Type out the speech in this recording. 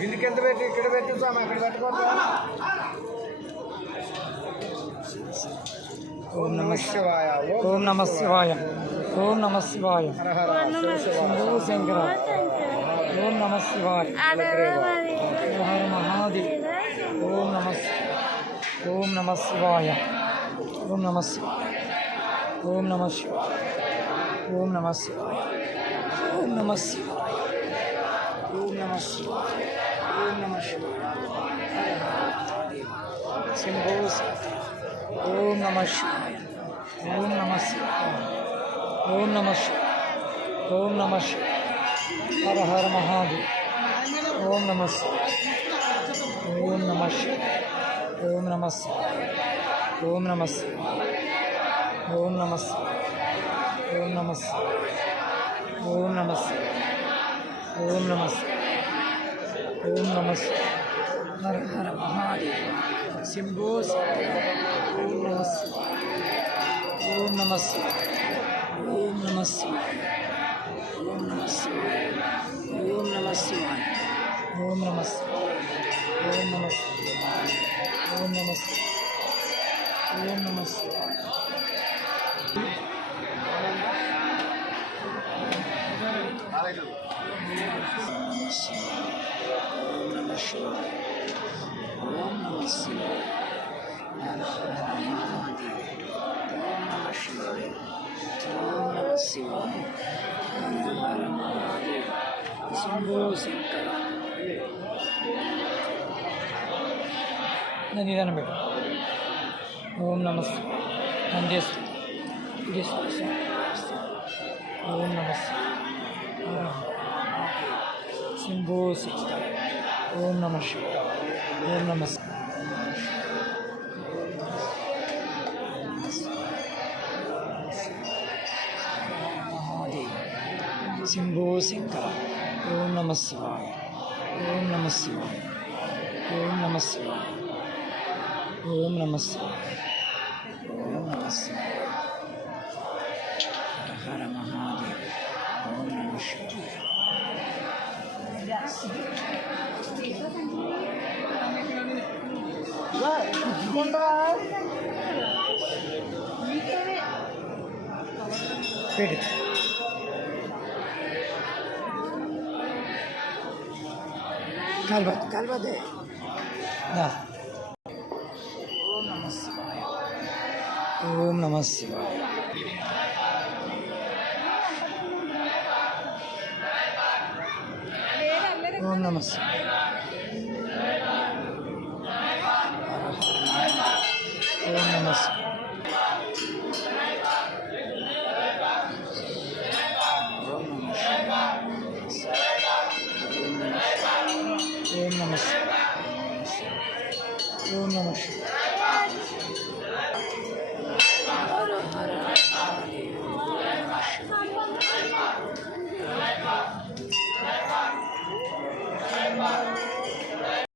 గిల్లి కింద పెట్టి? ఇక్కడ పెట్టి స్వామి అక్కడ పెట్టుకోవద్దు. ఓం నమ శివాయ. ఓం నమ శివాయ. ఓం నమ శివాయ. శంభో శంకర. ఓం నమ శివాయ. హర మహాదేవ్. ఓం నమ ఓం నమ శివాయ. ఓం నమ శివాయ. ఓం నమ శివాయ ఓం నమ శివాయ ఓం నమ శివాయ ఓం నమ శివాయ ఓం నమ శివాయ హర హర మహాదేవ్ శంభో శంకర ఓం నమ శివాయ ఓం నమ శివాయ ఓం నమ శివాయ ఓం నమ శివాయ హర హర మహాదేవ్ ఓం నమ శివాయ ఓం నమ శివాయ ఓం నమ శివాయ ఓం నమ శివాయ ఓం నమ శివాయ ఓం నమ శివాయ ఓం నమ శివాయ ఓం నమ శివాయ ఓం నమ శివాయ హర హర మహాదేవ్ శంభో శంకర ఓం నమ శివాయ ఓం నమ శివాయ ఓం నమ శివాయ ఓం నమ శివాయ ఓం నమ శివాయ ఓం నమ శివాయ ఓం నమ శివాయ ఓం నమ శివాయ ఓం నమ சிவாய் சம்போ சங்கரா ನಿಧಾನ ಬೇಡ ಓಂ ನಮಸ್ತೆ ನಂದೇಶ್ವರ です女の子辛抱石女の子女の子 சிம்போசிக்கா ஓம் நம சிவாய் ஓம் நம சிவாய் ஓம் நம சிவாய் ஓம் நம சிவாய் ஓம் நம சிவாய் పెట్టి కాల్బత్ కాల్బతే దా ఓం నమ శివాయ ఓం నమ శివాయ anlamaz. O anlamaz. Anlamaz. Anlamaz. Anlamaz.